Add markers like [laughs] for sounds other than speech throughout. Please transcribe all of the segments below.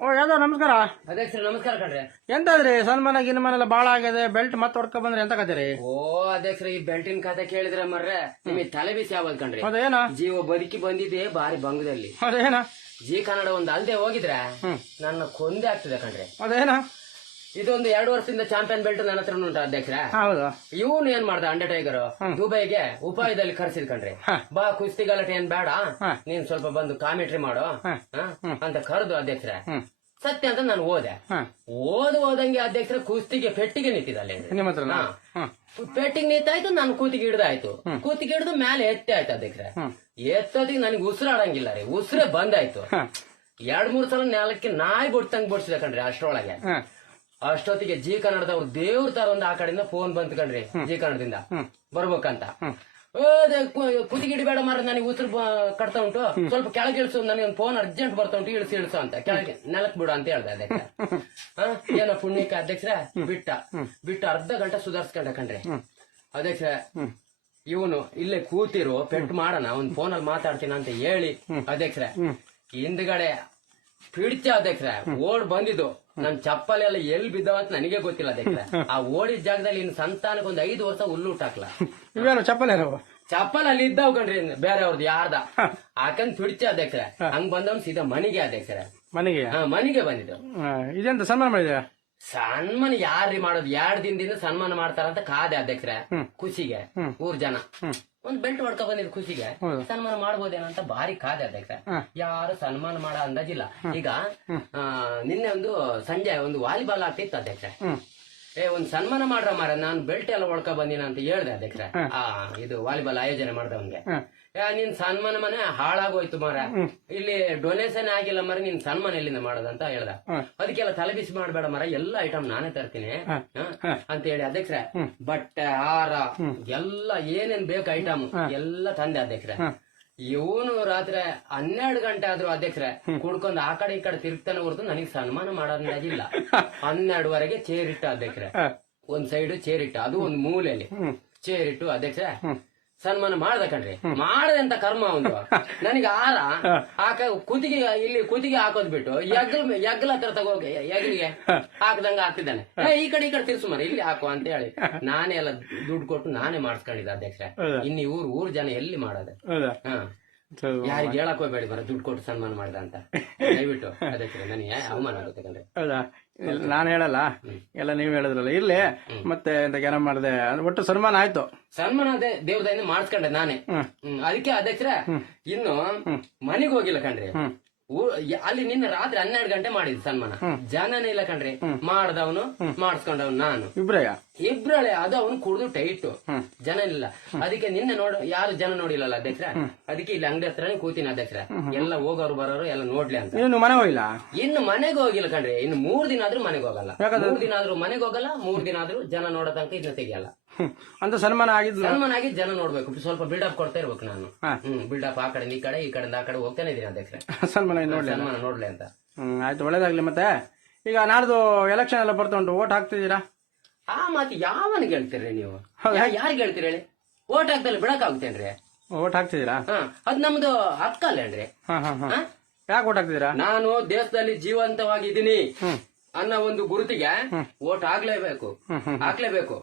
ಓ ಯಾವ್ದೋ ನಮಸ್ಕಾರ. ಅಧ್ಯಕ್ಷರು ನಮಸ್ಕಾರ ಕಣ್ರಿ. ಎಂತಾದ್ರಿ? ಸನ್ಮಾನ ಗಿನ್ಮಾನ ಎಲ್ಲ ಬಾಳ ಆಗಿದೆ. ಬೆಲ್ಟ್ ಮತ್ತೆ ಹೊಡ್ಕೊ ಬಂದ್ರೆ ಎಂತ ಕತ್ತೀರಿ ಓ ಅಧ್ಯಕ್ಷರ ಈ ಬೆಲ್ಟಿನ ಕತೆ ಕೇಳಿದ್ರೆ ಮರ್ರೆ ನಿಮಗೆ ತಲೆ ಬಿಸಿ ಆಗೋದ್ ಕಣ್ರಿ. ಅದೇನ ಜೀವ ಬದುಕಿ ಬಂದಿದ್ದೆ ಬಾರಿ ಬಂಗದಲ್ಲಿ. ಅದೇನ ಜಿ ಕನ್ನಡ ಒಂದ್ ಅಲ್ದೆ ಹೋಗಿದ್ರೆ ನನ್ನ ಕೊಂದೆ ಆಗ್ತದೆ ಕಣ್ರಿ. ಅದೇನ ಇದೊಂದು ಎರಡು ವರ್ಷದಿಂದ ಚಾಂಪಿಯನ್ ಬೆಲ್ಟ್ ನನ್ನ ಹತ್ರ ಉಂಟು ಅಧ್ಯಕ್ಷರ. ಹೌದು. ಇವನು ಏನ್ ಮಾಡ್ದ ಅಂಡರ್ ಟೈಗರ್ ದುಬೈಗೆ ಉಪಾಯದಲ್ಲಿ ಕರ್ಸಿದ್ ಕಣ್ರಿ. ಬಾ ಕುಸ್ತಿ ಗಲಾಟೆ ಏನ್ ಬೇಡ. ನೀನ್ ಸ್ವಲ್ಪ ಬಂದು ಕಾಮೆಂಟ್ರಿ ಮಾಡು? ಅಂತ ಕರೆದು ಅಧ್ಯಕ್ಷರ. ಸತ್ಯ ಅಂತ ನಾನು ಓದೆ. ಓದ್ ಓದಂಗೆ ಅಧ್ಯಕ್ಷರ ಕುಸ್ತಿಗೆ ಪೆಟ್ಟಿಗೆ ನಿಂತಿದ್ದ ಅಲ್ಲಿ ನಿಮ್ಮ ಹತ್ರ ಪೆಟ್ಟಿಗೆ ನಿಂತಾಯ್ತು ನಾನು ಕೂತಿಗೆ ಹಿಡ್ದಾಯ್ತು. ಕೂತಿಗೆ ಹಿಡ್ದು ಮೇಲೆ ಎತ್ತೆ ಆಯ್ತು ಅಧ್ಯಕ್ಷರ. ಎತ್ತದಿ ಎತ್ತೋದಿಗೆ ನನಗೆ ಉಸಿರಾಡಂಗಿಲ್ಲ ರೀ. ಉಸಿರೇ ಬಂದಾಯ್ತು. ಎರಡ್ ಮೂರ್ ಸಲ ನೆಲಕ್ಕೆ ನಾಯಿ ಬೊಡ್ತಂಗ್ ಬಡ್ಸಿದೆ ಕಣ್ರಿ ಅಷ್ಟರೊಳಗೆ. ಅಷ್ಟೊತ್ತಿಗೆ ಜಿ ಕನ್ನಡದವ್ರು ದೇವ್ರ ತರ ಒಂದು ಆ ಕಡೆಯಿಂದ ಫೋನ್ ಬಂತು ಕಣ್ರಿ ಜಿ ಕನ್ನಡದಿಂದ. ಬರ್ಬೇಕಂತ. ಕುದಿಗಿಡಿ ಬೇಡ ಮಾರ ನನಗೆ ಉಸಿರು ಕಟ್ತಾ ಉಂಟು. ಸ್ವಲ್ಪ ಕೆಳಗೆ ಇಳಿಸು ನನಗೆ ಒಂದು ಫೋನ್ ಅರ್ಜೆಂಟ್ ಬರ್ತಾ ಉಂಟು ಇಳಿಸಿ ಇಳಿಸು ಅಂತ. ಕೆಳಗೆ ನೆಲಕ್ ಬಿಡು ಅಂತ ಹೇಳ್ದೆ ಅದಕ್ಕೆ? ಏನೋ ಪುಣ್ಯಕ್ಕೆ ಅಧ್ಯಕ್ಷರ ಬಿಟ್ಟ. ಬಿಟ್ಟು ಅರ್ಧ ಗಂಟೆ ಸುಧಾರಿಸ್ಕೊಂಡ ಕಣ್ರಿ. ಅಧ್ಯಕ್ಷ ಇವನು ಇಲ್ಲೇ ಕೂತಿರು ಪೆಟ್ಟು ಮಾಡೋಣ ಒಂದ್ ಫೋನಲ್ಲಿ ಮಾತಾಡ್ತೀನಿ ಅಂತ ಹೇಳಿ ಅಧ್ಯಕ್ಷರ. ಹಿಂದ್ಗಡೆ ಪಿಡ್ಚ ಅಧ್ಯಕ್ಷರ ಓಡ್ ಬಂದಿದ್ದು. ನನ್ ಚಪ್ಪಲಿ ಎಲ್ಲ ಎಲ್ಲಿ ಬಿದ್ದವ ಅಂತ ನನಗೆ ಗೊತ್ತಿಲ್ಲ ಅಧ್ಯಕ್ಷ ಆ ಓಡಿದ ಜಾಗದಲ್ಲಿ ಇನ್ ಸಂತಾನಕ್ಕೆ ಒಂದ್ ಐದು ವರ್ಷ ಹುಲ್ಲುಟ್ ಹಾಕ್ಲ. ಇವೇನು ಚಪ್ಪಲ್ ಚಪ್ಪಲ್ ಅಲ್ಲಿ ಇದ್ದಾವ್ ಕಣ್ರಿ ಬೇರೆ ಅವ್ರದ್ದು ಯಾರ್ದ? ಹಾಕಂದ್ ಪಿಡ್ಚ ಅಧ್ಯಕ್ಷರ ಹಂಗ್ ಬಂದವ್ ಸೀದಾ ಮನೆಗೆ ಅಧ್ಯಕ್ಷರ ಮನೆಗೆ? ಹಾ ಮನಿಗೆ ಬಂದಿದ್ದು. ಇದೆಂತ ಸನ್ಮಾನ ಮಾಡಿದ್ಯಾ? ಸನ್ಮಾನ ಯಾರ್ರಿ ಮಾಡೋದು? ಎರಡ್ ದಿನದಿಂದ ಸನ್ಮಾನ ಮಾಡ್ತಾರಂತ ಕಾದೆ ಅಧ್ಯಕ್ಷರ ಖುಷಿಗೆ ಊರ್ ಜನ. ಒಂದ್ ಬೆಲ್ಟ್ ಹೊಡ್ಕೊ ಬಂದಿದ್ ಖುಷಿಗೆ ಸನ್ಮಾನ ಮಾಡ್ಬೋದೇನೋ ಅಂತ ಭಾರಿ ಕಾದೆ ಅಧ್ಯಕ್ಷ ಯಾರು ಸನ್ಮಾನ ಮಾಡೋ ಅಂದಾಜಿಲ್ಲ. ಈಗ ಆ, ನಿನ್ನೆ ಒಂದು ಸಂಜೆ ಒಂದು ವಾಲಿಬಾಲ್ ಆಗ್ತಿತ್ತು ಅಧ್ಯಕ್ಷ ಏ ಒಂದ್ ಸನ್ಮಾನ ಮಾಡ್ರ ಮಾರ ನಾನ್ ಬೆಲ್ಟ್ ಎಲ್ಲ ಒಳ್ಕ ಬಂದಿನ ಅಂತ ಹೇಳ್ದೆ ಅದಕ್ಕೆ ಆ ಇದು ವಾಲಿಬಾಲ್ ಆಯೋಜನೆ ಮಾಡ್ದವನ್ಗೆ. ನಿನ್ ಸನ್ಮಾನ ಮನೆ ಹಾಳಾಗೋಯ್ತು ಮಾರ ಇಲ್ಲಿ ಡೊನೇಷನ್ ಆಗಿಲ್ಲ ಮರ ನಿನ್ ಸನ್ಮಾನ ಎಲ್ಲಿಂದ ಮಾಡೋದಂತ ಹೇಳ್ದ. ಅದಕ್ಕೆಲ್ಲ ತಲೆಬಿಸಿ ಮಾಡಬೇಡ ಮರ ಎಲ್ಲ ಐಟಮ್ ನಾನೇ ತರ್ತೀನಿ. ಹ? ಅಂತ ಹೇಳಿ ಅಧ್ಯಕ್ಷರ. ಬಟ್ಟೆ ಹಾರ ಎಲ್ಲ ಏನೇನ್ ಬೇಕು ಐಟಮ್ ಎಲ್ಲ ತಂದೆ ಅಧ್ಯಕ್ಷರ. ಇವನು ರಾತ್ರಿ ಹನ್ನೆರಡು ಗಂಟೆ ಆದ್ರೂ ಅಧ್ಯಕ್ಷರೇ ಕುಡ್ಕೊಂಡು ಆ ಕಡೆ ಈ ಕಡೆ ತಿರುಗ್ತಾನೆ ಹೊರತು ನನಗೆ ಸನ್ಮಾನ ಮಾಡೋದಿಲ್ಲ ಹನ್ನೆರಡುವರೆಗೆ ಚೇರ್ ಇಟ್ಟ ಅಧ್ಯಕ್ಷರೇ. ಒಂದ್ ಸೈಡ್ ಚೇರ್ ಇಟ್ಟ ಅದು ಒಂದ್ ಮೂಲೆಯಲ್ಲಿ ಚೇರ್ ಇಟ್ಟು ಅಧ್ಯಕ್ಷ ಸನ್ಮಾನ ಮಾಡ್ದ ಕಣ್ರಿ. ಮಾಡದಂತ ಕರ್ಮ ಒಂದು. [laughs] ನನಗೆ ಆರ. ಆಕ ಕುತ್ತಿಗೆ ಇಲ್ಲಿ ಕುತ್ತಿಗೆ ಹಾಕೋದ್ ಬಿಟ್ಟು ಯಗ್ಲ ಯಗ್ಲ ಹತ್ರ ತಗೋ ಯಗ್ಲಿಗೆ ಹಾಕ್ದಂಗ ಹಾಕ್ತಿದ್ದಾನೆ. ಈ ಕಡೆ ಈ ಕಡೆ ತಿರ್ಸು ಮಾರ ಇಲ್ಲಿ ಹಾಕು ಅಂತ ಹೇಳಿ. ನಾನೇ ಎಲ್ಲ ದುಡ್ಡು ಕೊಟ್ಟು ನಾನೇ ಮಾಡಿಸ್ಕೊಂಡಿದ್ದೆ ಅಧ್ಯಕ್ಷ? ಇನ್ನು ಊರ್ ಊರ್ ಜನ ಎಲ್ಲಿ ಮಾಡೋದು? ಹ. ಯಾರಿಗೆ ಹೇಳಕ್ ಹೋಗ್ಬೇಡಿ ಬರ ದುಡ್ಡು ಕೊಟ್ಟು ಸನ್ಮಾನ ಮಾಡ್ದ ಅಂತ. ದಯವಿಟ್ಟು ಅದಕ್ಕೆ ನನಗೆ ಅವಮಾನ ಆಗುತ್ತೆ ಹೌದಾ? ನಾನು ಹೇಳಲ್ಲ. ಎಲ್ಲ ನೀವ್ ಹೇಳಿದ್ರಲ್ಲ. ಇಲ್ಲಿ ಮತ್ತೆ ಎಂತ ಮಾಡಿದೆ? ಒಟ್ಟು ಸನ್ಮಾನ ಆಯ್ತು. ಸನ್ಮಾನ ಅದೇ ದೇವ್ರದಿಂದ ಮಾಡಿಸ್ಕೊಂಡೆ ನಾನೇ. ಅದಕ್ಕೆ ಅಧ್ಯಕ್ಷರ ಇನ್ನು ಮನೆಗೆ ಹೋಗಿಲ್ಲ ಕಣ್ರಿ. ಅಲ್ಲಿ ನಿನ್ನ ರಾತ್ರಿ ಹನ್ನೆರಡು ಗಂಟೆ ಮಾಡಿದ್ ಸನ್ಮಾನ. ಜನನೇ ಇಲ್ಲ ಕಣ್ರಿ. ಮಾಡ್ದವನು ಮಾಡಿಸ್ಕೊಂಡವನು ನಾನು. ಇಬ್ರಯ ಇಬ್ರಳೆ ಅದು ಅವನು ಕುಡ್ದು ಟೈಟ್. ಜನ ಇಲ್ಲ ಅದಕ್ಕೆ ನಿನ್ನೆ ನೋಡ ಯಾರು ಜನ ನೋಡಿಲ್ಲಲ್ಲ ಅಧ್ಯಕ್ಷರ? ಅದಕ್ಕೆ ಇಲ್ಲಿ ಅಂಗಡಿ ಹತ್ರನೇ ಕೂತೀನಿ ಅಧ್ಯಕ್ಷರ. ಎಲ್ಲ ಹೋಗೋರು ಬರೋರು ಎಲ್ಲ ನೋಡ್ಲಿ ಅಂತ. ಇನ್ನು ಮನೆ ಹೋಗಿಲ್ಲ? ಇನ್ನು ಮನೆಗೆ ಹೋಗಿಲ್ಲ ಕಣ್ರಿ. ಇನ್ನು ಮೂರ್ ದಿನ ಆದ್ರೂ ಮನೆಗೆ ಹೋಗಲ್ಲ. ಮೂರ್ ದಿನ ಆದ್ರೂ ಮನೆಗೆ ಹೋಗಲ್ಲ ಮೂರ್ ದಿನ ಆದ್ರೂ ಜನ ನೋಡೋ ತನಕ ಇದನ್ನ ತೆಗಿಯಲ್ಲ. [laughs] ಅಂತ ಸನ್ಮಾನ ಆಗಿದ್ರು ಸನ್ಮಾನ ಆಗಿ ಜನ ನೋಡ್ಬೇಕು. ಸ್ವಲ್ಪ ಬಿಲ್ಡ್ ಅಪ್ ಕೊಡ್ತಾ ಇರ್ಬೇಕು ನಾನು. ಬಿಲ್ಡ್ ಅಪ್ ಆ ಕಡೆ ಈ ಕಡೆ ಈ ಕಡೆ ಆ ಕಡೆ ಹೋಗ್ತಾನೆ ಇದೀನಿ ಅಧ್ಯಕ್ಷರ. [laughs] ಸನ್ಮಾನ ನೋಡ್ಲಿ ಸನ್ಮಾನ ನೋಡ್ಲಿ ಅಂತ. ಹ್ಮ್ ಆಯ್ತು ಒಳ್ಳೇದಾಗ್ಲಿ ಮತ್ತೆ. ಈಗ ನಾಡ್ದು ಎಲೆಕ್ಷನ್ ಎಲ್ಲ ಬರ್ತಾ ಉಂಟು. ಓಟ್ ಹಾಕ್ತಿದ್ದೀರಾ? ಆ ಮಾತು ಯಾವನ್ ಹೇಳ್ತೀರಿ ನೀವು? ಯಾರು ಹೇಳ್ತೀರಿ ಹೇಳಿ? ಓಟ್ ಹಾಕ್ದಲ್ಲಿ ಬಿಡಕ್ಕಾಗುತ್ತೇನ್ರಿ ಓಟ್ ಹಾಕ್ತಿದ್ದೀರಾ? ಅದ್ ನಮ್ದು ಹಕ್ಕಲ್ಲೇನ್ರಿ ಹಾ ಹಾ ಹಾ. ಹಾ? ಯಾಕೆ ಓಟ್ ಹಾಕ್ತಿದ್ದೀರಾ? ನಾನು ದೇಶದಲ್ಲಿ ಜೀವಂತವಾಗಿದ್ದೀನಿ. ಹ್ಮ್. ಅನ್ನೋ ಒಂದು ಗುರುತಿಗೆ ಓಟ್ ಆಗ್ಲೇಬೇಕು. ಹಾಕ್ಲೇಬೇಕು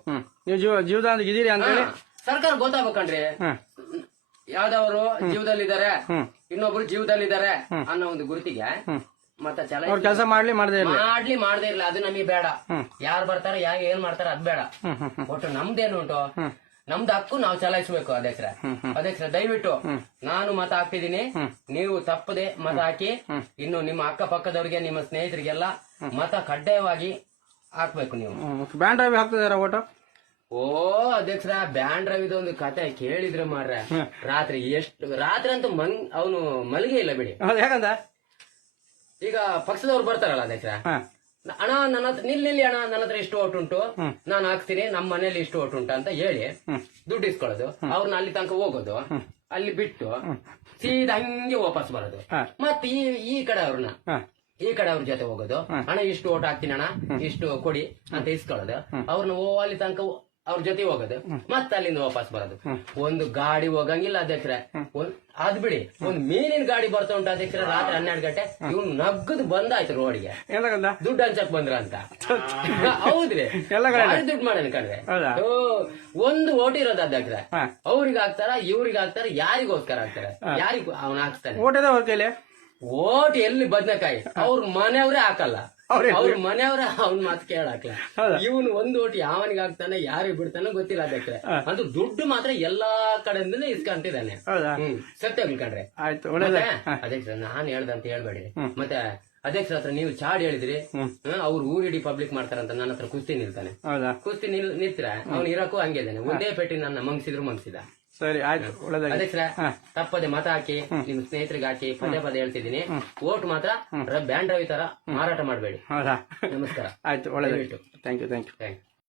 ನೀವು ಜೀವ ಇದ್ದೀರಿ ಅಂತ ಹೇಳಿ? ಸರ್ಕಾರ ಗೊತ್ತಾಗ್ಬೇಕಣ್ರಿ ಯಾವ್ದವರು ಜೀವದಲ್ಲಿದ್ದಾರೆ ಇನ್ನೊಬ್ರು ಜೀವದಲ್ಲಿದ್ದಾರೆ ಅನ್ನೋ ಒಂದು ಗುರುತಿಗೆ ಮತ್ತೆ ಚಲ ಕೆಲಸ ಮಾಡ್ಲಿ ಮಾಡದೇ ಇಲ್ಲ ಮಾಡ್ಲಿ ಮಾಡದೇ ಇಲ್ಲ ಅದು ನಮಗೆ ಬೇಡ. ಯಾರು ಬರ್ತಾರೆ ಯಾಕೆ ಏನ್ ಮಾಡ್ತಾರೆ ಅದ್ ಬೇಡ. ಒಟ್ಟು ನಮ್ದೇನು ಉಂಟು? ನಮ್ದು ಹಕ್ಕು ನಾವು ಚಲಾಯಿಸಬೇಕು ಅಧ್ಯಕ್ಷರ. ಅಧ್ಯಕ್ಷರ ದಯವಿಟ್ಟು ನಾನು ಮತ ಹಾಕ್ತಿದ್ದೀನಿ. ನೀವು ತಪ್ಪದೆ ಮತ ಹಾಕಿ ಇನ್ನು ನಿಮ್ಮ ಅಕ್ಕ ಪಕ್ಕದವ್ರಿಗೆ ನಿಮ್ಮ ಸ್ನೇಹಿತರಿಗೆಲ್ಲ ಮತ ಕಡ್ಡಾಯವಾಗಿ ಹಾಕ್ಬೇಕು ನೀವು. ಬ್ಯಾಂಡ್ ರವಿ ಹಾಕ್ತಿದ್ದೀರಾ ಓಟು ಓ ಅಧ್ಯಕ್ಷರ ಬ್ಯಾಂಡ್ ರವಿದ ಒಂದು ಕತೆ ಕೇಳಿದ್ರೆ ಮಾರ್ರೆ. ರಾತ್ರಿ ಎಷ್ಟು ರಾತ್ರಿ ಅಂತೂ ಮನ್ ಅವನು ಮಲಗೇ ಇಲ್ಲ ಬಿಡಿ. ಯಾಕಂತ? ಈಗ ಪಕ್ಷದವ್ರು ಬರ್ತಾರಲ್ಲ ಅಧ್ಯಕ್ಷರ. ಹಾ ಅಣ್ಣ ನನ್ನ ಹತ್ರ ನಿಲ್ ನಿಲ್ಲಿ ಅಣ್ಣ ನನ್ನ ಹತ್ರ ಇಷ್ಟು ಓಟ್ ಉಂಟು. ನಾನು ಹಾಕ್ತೀನಿ ನಮ್ಮ ಮನೇಲಿ ಇಷ್ಟು ಓಟ್ ಉಂಟು ಅಂತ ಹೇಳಿ ದುಡ್ಡು ಇಸ್ಕೊಳ್ಳೋದು. ಅವ್ರನ್ನ ಅಲ್ಲಿ ತನಕ ಹೋಗೋದು. ಅಲ್ಲಿ ಬಿಟ್ಟು ಸೀದಾ ಹಂಗೆ ವಾಪಸ್ ಬರೋದು. ಮತ್ತೆ ಈ ಈ ಕಡೆ ಅವ್ರನ್ನ ಈ ಕಡೆ ಅವ್ರ ಜೊತೆ ಹೋಗೋದು. ಅಣ್ಣ ಇಷ್ಟು ಓಟ್ ಹಾಕ್ತೀನಿ ಅಣ್ಣ ಇಷ್ಟು ಕೊಡಿ ಅಂತ ಇಸ್ಕೊಳ್ಳೋದು. ಅವ್ರನ್ನ ಓ ಅಲ್ಲಿ ತನಕ ಅವ್ರ ಜೊತೆ ಹೋಗೋದು. ಮತ್ತೆ ಅಲ್ಲಿಂದ ವಾಪಸ್ ಬರೋದು. ಒಂದು ಗಾಡಿ ಹೋಗಂಗಿಲ್ಲ ಅದಕ್ಕೆ ಅದ್ ಬಿಡಿ ಒಂದ್ ಮೀನಿನ ಗಾಡಿ ಬರ್ತಾ ಉಂಟು ಅದಕ್ಕೆ ರಾತ್ರಿ ಹನ್ನೆರಡು ಗಂಟೆ ಇವ್ನು ನಗ್ಗದು ಬಂದಾಯ್ತು ರೋಡ್ಗೆ. ದುಡ್ಡು ಹಂಚಕ್ ಬಂದ್ರ ಅಂತ. ಹೌದ್ರಿ. ದುಡ್ಡು ಮಾಡೋಣ ಕಣ್ರೆ ಒಂದು ಓಟ್ ಇರೋದು ಅದಕ್ಕೆ. ಅವ್ರಿಗೆ ಹಾಕ್ತಾರ ಇವ್ರಿಗೆ ಹಾಕ್ತಾರ ಯಾರಿಗೋಸ್ಕರ ಹಾಕ್ತಾರೆ? ಯಾರಿಗ ಅವ್ನ ಹಾಕ್ತಾನೆ ಓಟ್ ಎಲ್ಲಿ ಬದ್ನಕಾಯಿ? ಅವ್ರ ಮನೆಯವ್ರೇ ಹಾಕಲ್ಲ. ಅವ್ರೇ ಮನೆಯವ್ರ ಅವ್ನ ಮಾತು ಕೇಳಾಕ್ಲ? ಇವನು ಒಂದು ಓಟ್ ಯಾವನಿಗೆ ಹಾಕ್ತಾನೆ ಯಾರಿಗೆ ಬಿಡ್ತಾನೆ ಗೊತ್ತಿಲ್ಲ ಅದಕ್ಕೆ. ಅದು ದುಡ್ಡು ಮಾತ್ರ ಎಲ್ಲಾ ಕಡೆಯಿಂದನೇ ಇಸ್ಕೊಂತಿದ್ದಾನೆ. ಹ್ಮ್. ಸತ್ಯ ಅನ್ಕಂಡ್ರೆ ಅಧ್ಯಕ್ಷ ನಾನ್ ಹೇಳ್ದಂತ ಹೇಳ್ಬೇಡಿ. ಮತ್ತೆ ಅಧ್ಯಕ್ಷ ಹತ್ರ ನೀವು ಚಾಡ್ ಹೇಳಿದ್ರಿ. ಅವ್ರ ಊರಿಡಿ ಪಬ್ಲಿಕ್ ಮಾಡ್ತಾರಂತ ನನ್ನ ಹತ್ರ ಕುಸ್ತಿ ನಿಲ್ತಾನೆ. ಕುಸ್ತಿ ನಿಲ್ ನಿಲ್ತಿರ? ಅವ್ನು ಇರಕ್ಕೂ ಹಂಗೆ ಇದ್ದಾನೆ. ಒಂದೇ ಪೆಟ್ಟಿ ನನ್ನ ಮಂಗಿಸಿದ್ರು ಮಂಗಿಸಿದ. ಸರಿ ಆಯ್ತು. ಒಳ್ಳೆದಾಗಿ. ಅಧ್ಯಕ್ಷರ ತಪ್ಪದೆ ಮತ ಹಾಕಿ ನಿಮ್ ಸ್ನೇಹಿತರಿಗೆ ಹಾಕಿ ಪದೇ ಪದೇ ಹೇಳ್ತಿದ್ದೀನಿ. ಓಟ್ ಮಾತ್ರ ಬ್ಯಾಂಡ್ ರವಿ ತರ ಮಾರಾಟ ಮಾಡಬೇಡಿ. ಹೌದಾ? ನಮಸ್ಕಾರ. ಆಯ್ತು ಒಳ್ಳೆ thank you thank you thank you